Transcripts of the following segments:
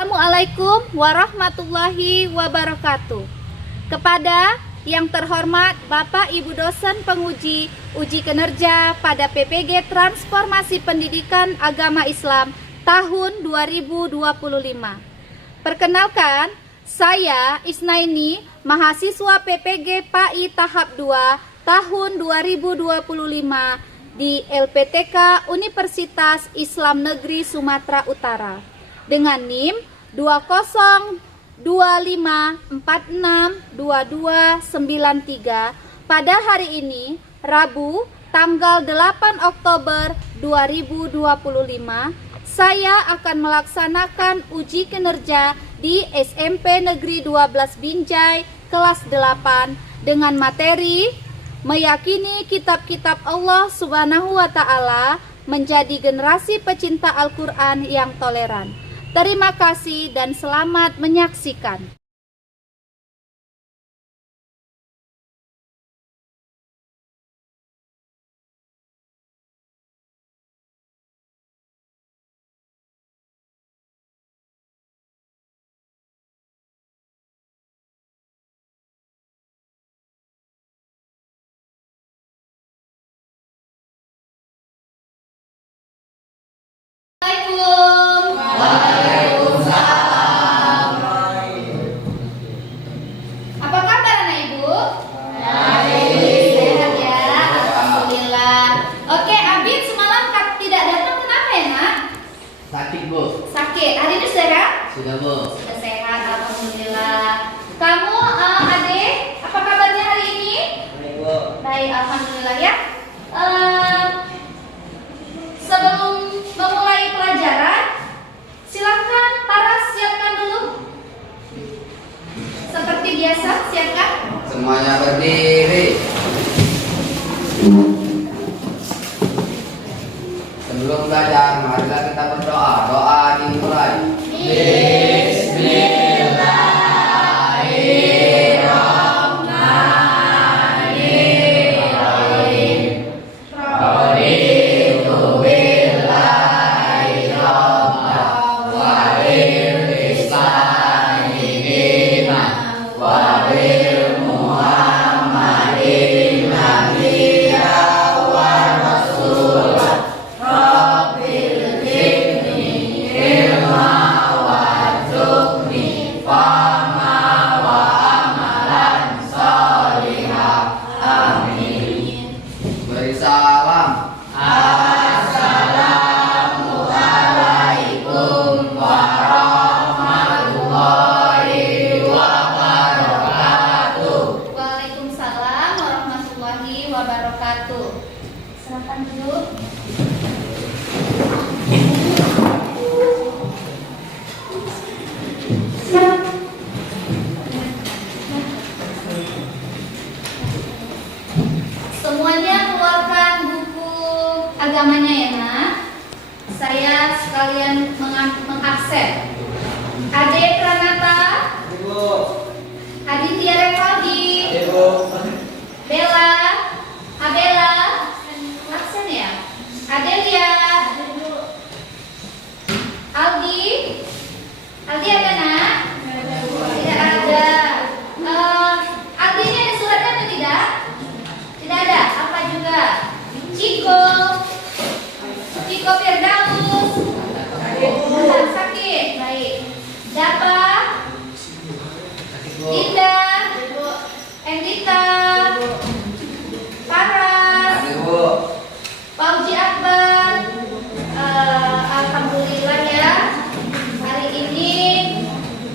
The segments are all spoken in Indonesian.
Assalamualaikum warahmatullahi wabarakatuh. Kepada yang terhormat Bapak Ibu dosen penguji uji kinerja pada PPG Transformasi Pendidikan Agama Islam tahun 2025. Perkenalkan, saya Isnaini, mahasiswa PPG PAI tahap 2 tahun 2025 di LPTK Universitas Islam Negeri Sumatera Utara dengan NIM 20.46462293 pada hari ini, Rabu, tanggal 8 Oktober 2025, saya akan melaksanakan uji kinerja di SMP Negeri 12 Binjai kelas 8 dengan materi meyakini kitab-kitab Allah Subhanahu wa Ta'ala, menjadi generasi pecinta Al-Quran yang toleran. Terima kasih dan selamat menyaksikan. Waalaikumsalam. Apa kabar anak ibu? Baik. Sehat ya, alhamdulillah. Oke, Abid semalam tidak datang, kenapa ya nak? Sakit, Bu. Sakit. Hari ini sehat? Sudah, Bu. Sudah sehat, alhamdulillah. Kamu adik, apa kabarnya hari ini? Baik, Bu. Baik, alhamdulillah ya. Sebelum memulai pelajaran, silakan Paras siapkan dulu. Seperti biasa, siapkan. Semuanya berdiri. Sebelum belajar, marilah kita berdoa. Doa dimulai. Beri salam. Assalamualaikum warahmatullahi wabarakatuh. Waalaikumsalam warahmatullahi wabarakatuh. Silakan duduk. Semuanya keluarkan buku agamanya ya nak. Saya sekalian mengabsen. Ade Pranata, Ibu. Aditya Revaldi, Ibu. Bella, Abela, absen ya. Adelia, Aldi, Aldi ada nak? Tidak ada. Aldi ini ada suratnya atau tidak? Tidak ada. Apa juga? Ciko, Ciko Firdaus, sakit, baik. Dapa, Indah, Endita, Paras, Ibu. Fauzi Akbar. Alhamdulillah ya. Hari ini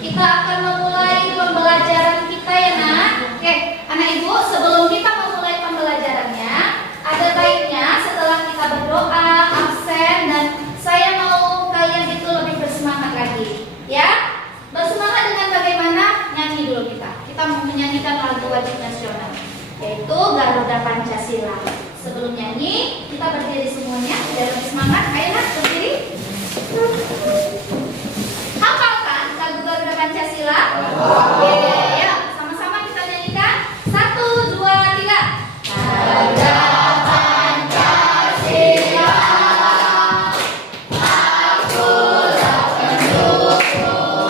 kita akan memulai pembelajaran kita ya nak. Oke, anak ibu, sebelum kita memulai pembelajarannya, ada baiknya setelah kita berdoa, absen, dan saya mau kalian itu lebih bersemangat lagi. Ya, bersemangat dengan bagaimana? Nyanyi dulu kita. Kita mau menyanyikan lagu wajib nasional, yaitu Garuda Pancasila. Sebelum nyanyi, kita berdiri semuanya biar lebih semangat. Ayo nak, berdiri. Hafalkan lagu Garuda Pancasila? Oke, ya, sama-sama kita nyanyikan. 1, 2, 3. Garuda Pancasila, akulah pendukung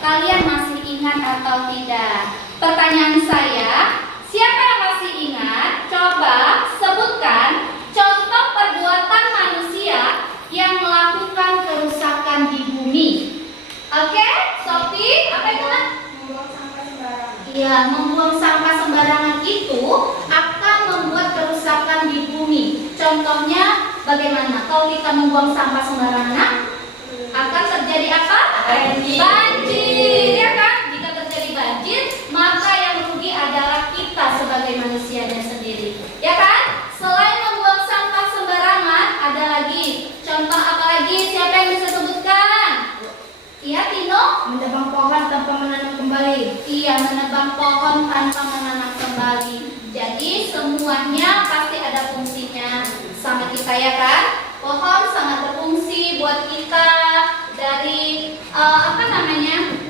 kalian masih ingat atau tidak? Pertanyaan saya, siapa yang masih ingat? Coba sebutkan contoh perbuatan manusia yang melakukan kerusakan di bumi. Oke, Sophie, apa itu? Membuang sampah sembarangan. Iya, membuang sampah sembarangan itu akan membuat kerusakan di bumi. Contohnya bagaimana? Kalau kita membuang sampah sembarangan, akan terjadi apa? Banjir, ya kan? Jika terjadi banjir, maka yang rugi adalah kita sebagai manusianya sendiri, ya kan? Selain membuang sampah sembarangan, ada lagi. Contoh apa lagi? Siapa yang bisa sebutkan? Iya, Tino? Menebang pohon tanpa menanam kembali. Iya, menebang pohon tanpa menanam kembali. Jadi semuanya pasti ada fungsinya sama kita, ya kan? Pohon sangat berfungsi buat kita. Dari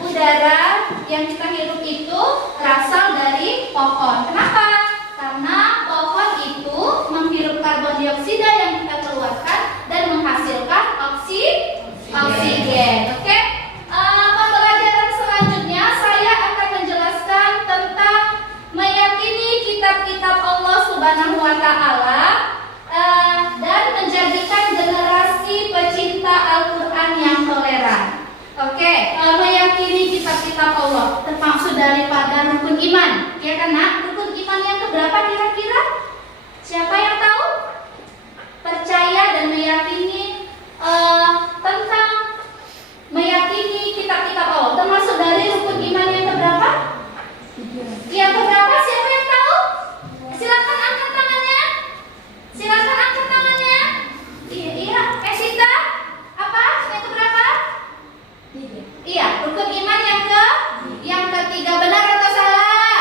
udara yang kita hirup itu berasal dari pohon. Kenapa? Karena pohon itu menghirup karbon dioksida yang kita keluarkan dan menghasilkan oksigen. Oke? Pembelajaran selanjutnya saya akan menjelaskan tentang meyakini kitab-kitab Allah Subhanahu wa Ta'ala dan menjadikan generasi pecinta Al-Quran yang toleran. Oke, meyakini kitab-kitab Allah termasuk daripada rukun iman, ya kan nak? Rukun iman yang keberapa kira-kira? Siapa yang tahu? Percaya dan meyakini tentang meyakini kitab-kitab Allah termasuk dari rukun iman yang keberapa? Yang keberapa? Siapa yang tahu? Silakan angkat tangannya. Silakan angkat tangannya. Iya, Sita. Apa? Yang keberapa? Iya, rukun iman yang ketiga. Benar atau salah?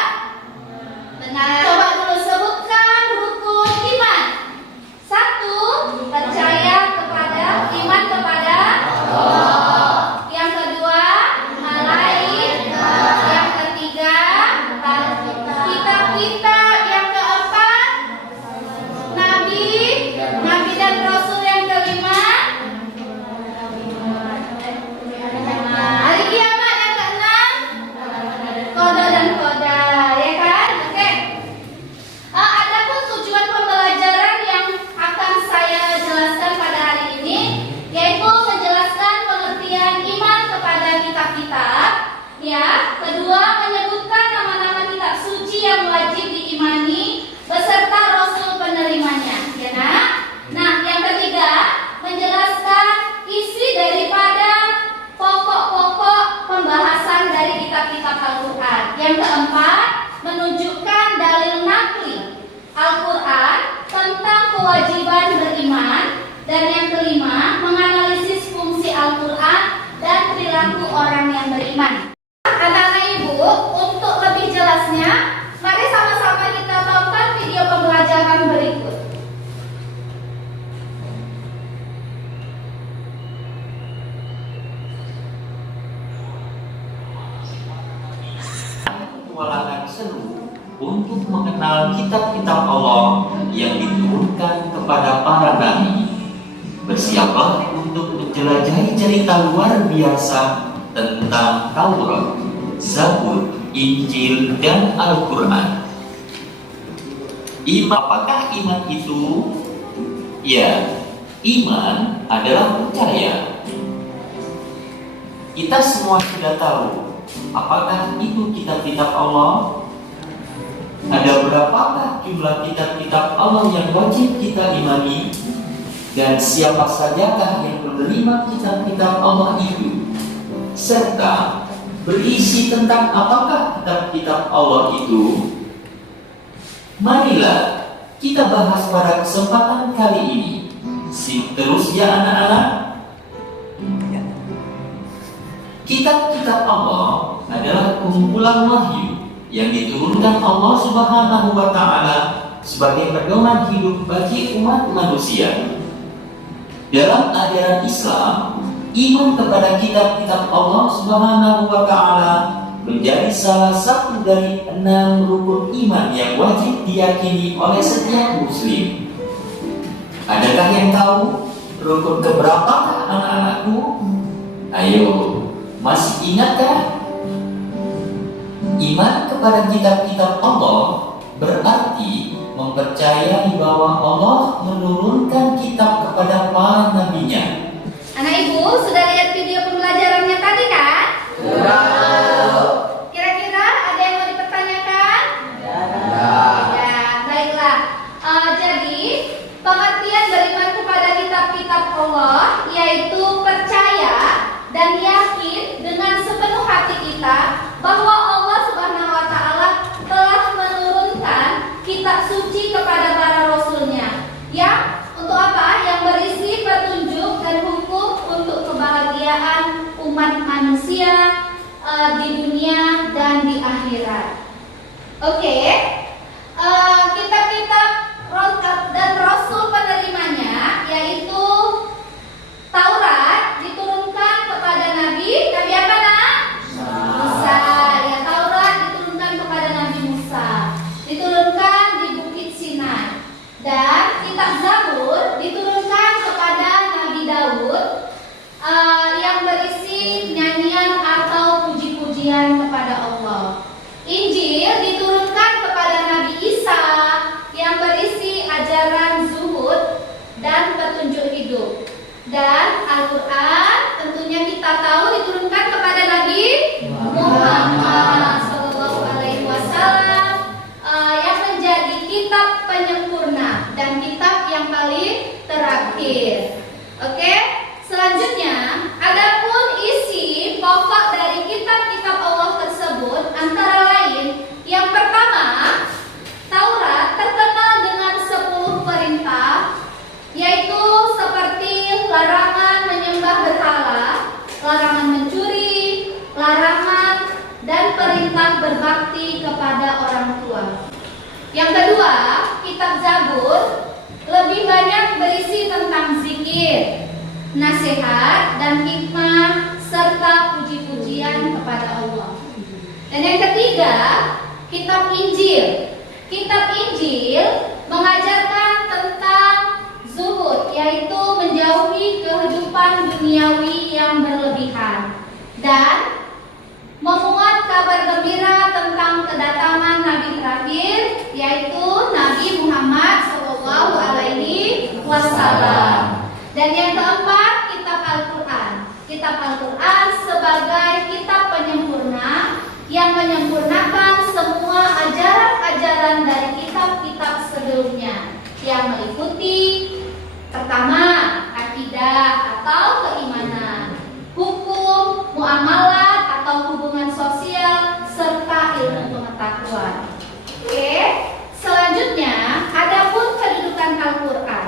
Benar. Coba dulu sebutkan rukun iman. 1, percaya kepada iman kepada Allah. Yang kedua, malaikat. Yang ketiga, kitab-kitab. Yang keempat, nabi dan rasul. Yang kelima, hari kiamat. Yang keenam, qada dan qadar, ya kan? Oke. Adapun tujuan pembelajaran yang akan saya jelaskan pada hari ini yaitu menjelaskan pengertian iman kepada kitab-kitab, ya. Kedua, menyebutkan nama-nama kitab suci yang wajib diimani beserta rasul penerimanya, ya nak? Nah, yang ketiga, menjelaskan isi daripada pokok-pokok pembahasan dari kitab-kitab Al-Quran. Yang keempat, menunjukkan dalil nakli Al-Quran tentang kewajiban beriman. Dan yang kelima, menganalisis fungsi Al-Quran dan perilaku orang yang beriman. Anak-anak ibu, untuk lebih jelasnya, mari sama-sama kita tonton video pembelajaran berikut. Petualangan seru untuk mengenal kitab-kitab Allah yang diturunkan kepada para nabi. Bersiaplah untuk menjelajahi cerita luar biasa tentang Taurat, Zabur, Injil, dan Al-Quran. Apakah iman itu? Ya, iman adalah percaya. Kita semua sudah tahu apakah itu kitab-kitab Allah? Ada berapakah jumlah kitab-kitab Allah yang wajib kita imani? Dan siapa sajakah yang menerima kitab-kitab Allah itu? Serta berisi tentang apakah kitab-kitab Allah itu? Marilah kita bahas pada kesempatan kali ini. Terus ya anak-anak. Kitab-kitab Allah adalah kumpulan wahyu yang diturunkan Allah Subhanahu wa Ta'ala sebagai pedoman hidup bagi umat manusia. Dalam ajaran Islam, iman kepada kitab-kitab Allah Subhanahu wa Ta'ala menjadi salah satu dari 6 rukun iman yang wajib diyakini oleh setiap muslim. Adakah yang tahu rukun keberapakah anak-anakku? Ayo, masih ingatkah? Iman kepada kitab-kitab Allah berarti mempercayai bahwa Allah menurunkan kitab kepada para nabinya. Anak ibu sudah lihat video pembelajarannya tadi kan? Kira-kira ada yang mau dipertanyakan? Ya, baiklah. Jadi pengertian beriman kepada kitab-kitab Allah yaitu percaya dan yakin dengan sepenuh hati kita bahwa Allah Subhanahu wa Ta'ala telah menurunkan kitab suci kepada para rasulnya yang untuk apa? Yang berisi petunjuk dan hukum untuk kebahagiaan umat manusia di dunia dan di akhirat. Oke. Kitab-kitab dan rasul penerimanya yaitu Taurat diturunkan kepada Nabi apa nak? Musa. Ya, Taurat diturunkan kepada Nabi Musa. Diturunkan di Bukit Sinai. Dan kitab Zabur diturunkan kepada Nabi Daud yang berisi nyanyian atau puji-pujian kepada Allah. Injil diturunkan kepada Nabi Isa yang berisi ajaran zuhud dan petunjuk hidup. Dan Al-Quran tentunya kita tahu diturunkan kepada Nabi Muhammad SAW yang menjadi kitab penyempurna dan kitab yang paling terakhir. Oke, selanjutnya adapun isi pokok dari kitab-kitab Allah tersebut antara lain yang pertama, Taurat terkenal dengan 10 perintah, yaitu seperti larangan menyembah berhala, larangan mencuri, larangan dan perintah berbakti kepada orang tua. Yang kedua, kitab Zabur lebih banyak berisi tentang zikir, nasihat dan hikmah serta puji-pujian kepada Allah. Dan yang ketiga, kitab Injil. Kitab Injil mengajarkan tentang zuhud, yaitu menjauhi kehidupan duniawi yang berlebihan, dan memuat kabar gembira tentang kedatangan Nabi terakhir, yaitu Nabi Muhammad SAW. Dan yang keempat, kitab Al-Quran. Kitab Al-Quran sebagai kitab penyempurna yang menyempurnakan semua ajaran-ajaran dari kitab-kitab sebelumnya, yang meliputi pertama, akidah atau keimanan, hukum, muamalat atau hubungan sosial, serta ilmu pengetahuan. Oke, selanjutnya adapun kedudukan Al-Quran.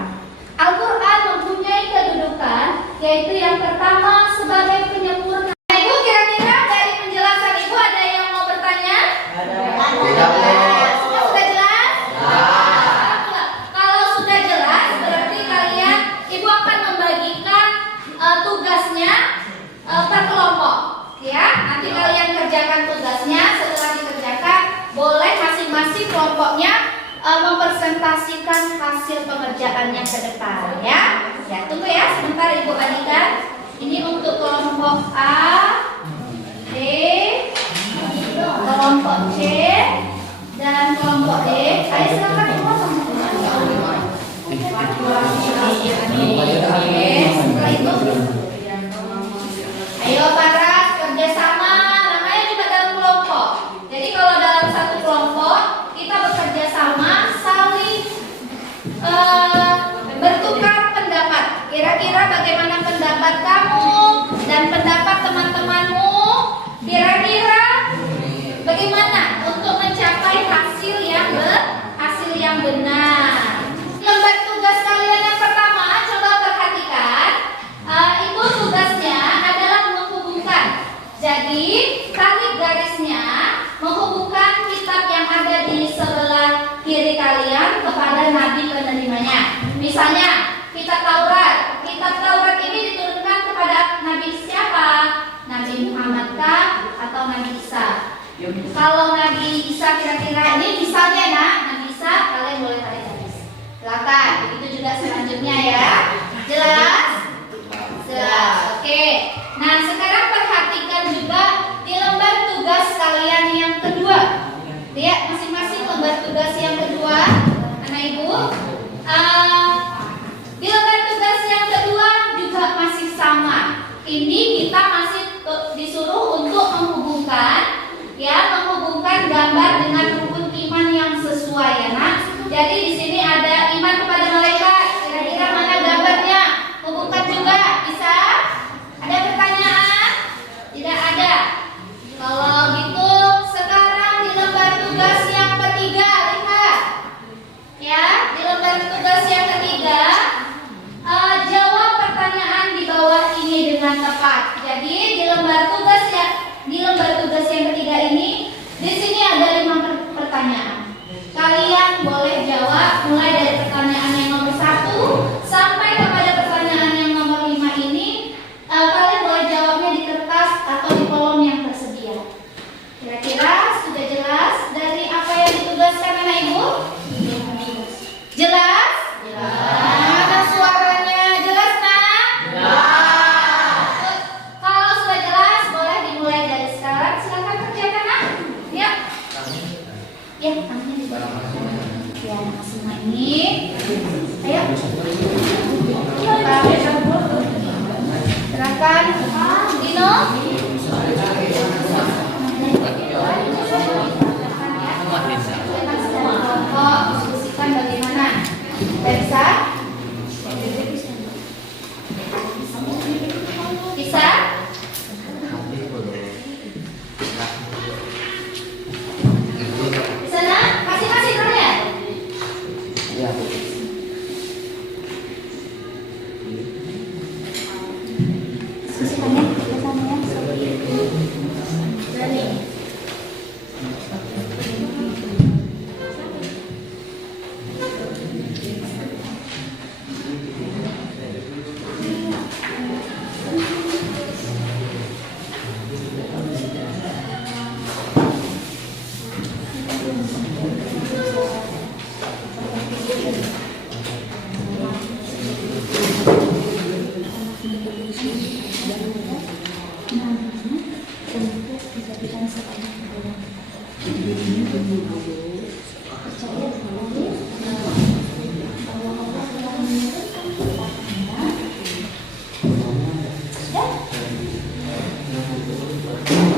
Al-Quran mempunyai kedudukan yaitu yang pertama sebagai penyempurna. Ibu, kira-kira dari penjelasan Ibu ada yang mau bertanya? Semua sudah jelas? Kalau sudah jelas, berarti kalian, Ibu akan membagikan tugasnya per kelompok, ya. Nanti kalian kerjakan tugasnya. Setelah dikerjakan, boleh masing-masing kelompoknya mempresentasikan hasil pengerjaannya ke depan, ya. Ya, tunggu ya, sebentar Ibu Adika. Ini untuk kelompok A, B, kelompok C, dan kelompok D. Ayo silakan semua sama-sama. Setelah itu, ayo para kerjasama, namanya juga dalam kelompok. Jadi kalau dalam satu kelompok kita bekerja sama, saling bertukar pendapat. Kira-kira bagaimana pendapat kamu dan pendapat teman-temanmu? Kira-kira bagaimana untuk mencapai hasil yang benar? Lembar tugas kalian yang pertama, coba perhatikan. Itu tugasnya adalah menghubungkan. Jadi tarik garisnya, menghubungkan kitab yang ada di sebelah kiri kalian kepada nabi penerimanya. Misalnya kitab Taurat. Kitab Taurat ini diturunkan kepada nabi siapa? Nabi Muhammad kah atau Nabi Isa? Kalau Nabi Isa kira-kira ini misalnya, nah, Nabi Isa, kalian boleh tarik garis. Silakan. Begitu juga selanjutnya ya. Jelas? Jelas. Oke. Nah, sekarang perhatikan juga di lembar tugas kalian yang kedua. digambar dengan rukun iman yang sesuai ya nak. Jadi di sini ada iman kepada malaikat. Kira-kira mana gambarnya? Bukan juga bisa? Ada pertanyaan? Tidak ada. Kalau gitu sekarang di lembar tugas yang ketiga lihat. Ya, di lembar tugas yang ketiga jawab pertanyaan di bawah ini dengan tepat. Jadi di lembar tugas yang ketiga ini di sini ada 5 pertanyaan. Kalian boleh jawab mulai dari pertanyaan yang nomor 1 sampai kepada pertanyaan yang nomor 5 ini. Kalian boleh jawabnya di kertas atau di kolom yang tersedia. Kira-kira sudah jelas dari apa yang ditugaskan anak ibu? Jelas? Mana suaranya jelas nak? Jelas. Kalau sudah jelas boleh dimulai dari sekarang. Silakan kerjakan nak. Ya. Ya, tangannya di bawah. Ya, semua ini. Ayo. Gerakan Dino. Kelompok diskusikan bagaimana. Bisa? Bisa? Bisa nak? Masing-masing kalian? Iya. Diskusikan ya, biasanya berani.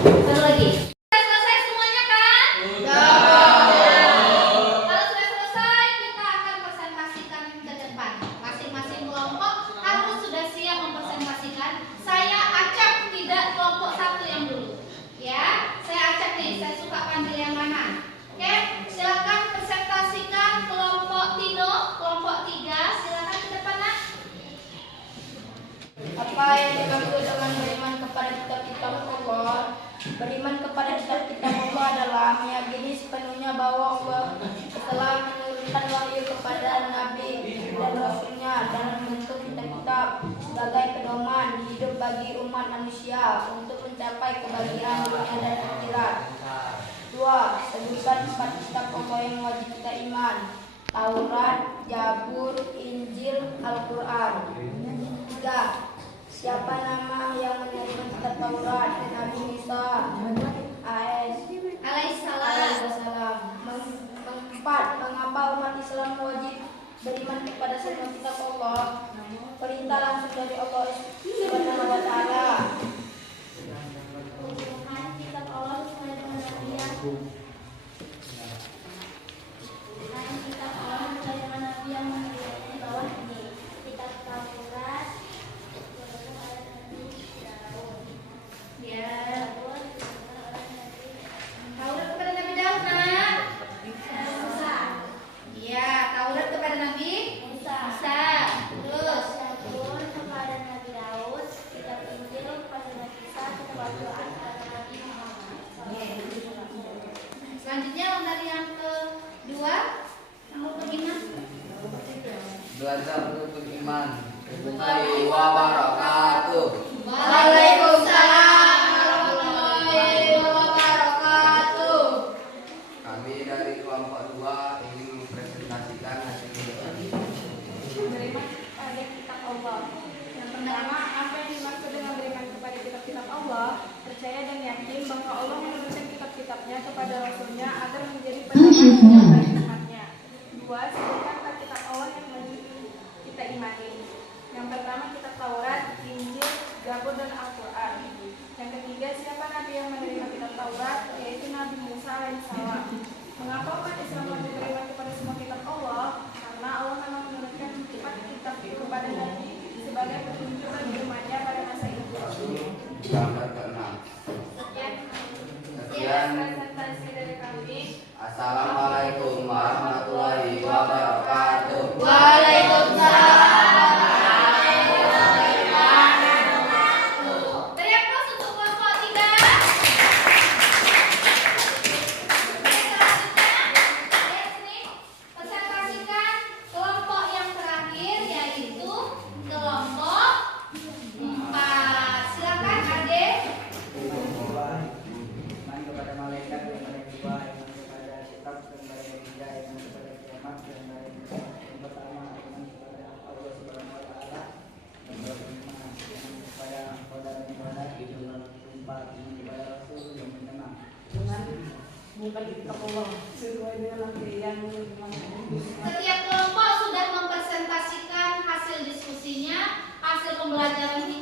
Satu lagi. Sudah selesai semuanya kan? Kalau sudah selesai, kita akan presentasikan ke depan. Masing-masing kelompok harus sudah siap mempresentasikan. Saya acak tidak kelompok 1 yang dulu. Ya, saya acak nih. Saya suka panggil yang mana? Oke, silakan presentasikan kelompok Tino, kelompok 3. Silakan ke depan nak. Apa yang dimaksud dengan beriman kepada kitab-kitab Allah? Beriman kepada kitab-kitab Allah adalah meyakini sepenuhnya bahwa Allah telah menurunkan wahyu kepada Nabi dan Rasulnya dalam bentuk kitab-kitab sebagai pedoman hidup bagi umat manusia untuk mencapai kebahagiaan dunia dan akhirat. 2. Sebutkan 4 kitab Allah yang wajib kita iman: Taurat, Zabur, Injil, Al-Quran. 3. Siapa nama yang menerima kitab Taurat? Nabi Musa alaihissalam. 4. Mengapa umat Islam wajib beriman kepada semua kitab Allah? Perintah langsung dari Allah Subhanahu wa taala. Kitab Allah sesuai dengan Nabi yang kitab Allah sesuai dengan Nabi yang di bawah ini. Kitab Taurat Ya. Taurat kepada Nabi Daud nak. Musa. Ya, Taurat kepada Nabi Musa. Terus Zabur kepada Nabi Daud. Kitab Injil kepada Nabi Isa. Kitab Al-Quran kepada Nabi Muhammad. selanjutnya lembar yang kedua. Kamu bagaimana? Belajar untuk iman. Waalaikumsalam wabarakatuh. Waalaikumsalam warahmatullahi wabarakatuh. Kami dari kelompok 2 ingin mempresentasikan hasil diskusi. Beriman kepada kitab Allah. Yang pertama, apa yang dimaksud dengan beriman kepada kitab-kitab Allah? Percaya dan yakin bahwa Allah menurunkan kitab-kitabnya kepada Rasulnya agar menjadi pedoman bagi umatnya. 2. Sebutkan 4 kitab Allah yang wajib kita imani. Yang pertama, kitab Taurat, Injil, Zabur, dan Al-Quran. Yang ketiga, siapa Nabi yang menerima kitab Taurat? Yaitu Nabi Musa alaihissalam. Mengapa umat Islam wajib beriman kepada semua kitab Allah? Karena Allah memang menurunkan 4 kitab kepada Nabi sebagai petunjuk bagi umatnya pada masa itu. Gambar ke-6. Sekian. Presentasi dari kami. Assalamualaikum warahmatullahi wabarakatuh. Waalaikumsalam. Teriak plus untuk kelompok 3. Lihat sini, presentasikan kelompok yang terakhir yaitu kelompok 4. Silakan Ade. Iman kepada malaikat, kepada jiwa, iman kepada kitab, kepada tiga, iman kepada kiamat, kepada yang pertama, iman kepada Allah Subhanahu Wa Taala, yang beriman, iman kepada saudara-saudara, iman keempat, iman kepada Rasul yang mengenal. Dengan bukan kitab Allah sesuai dengan yang Setiap kelompok sudah mempresentasikan hasil diskusinya, hasil pembelajarannya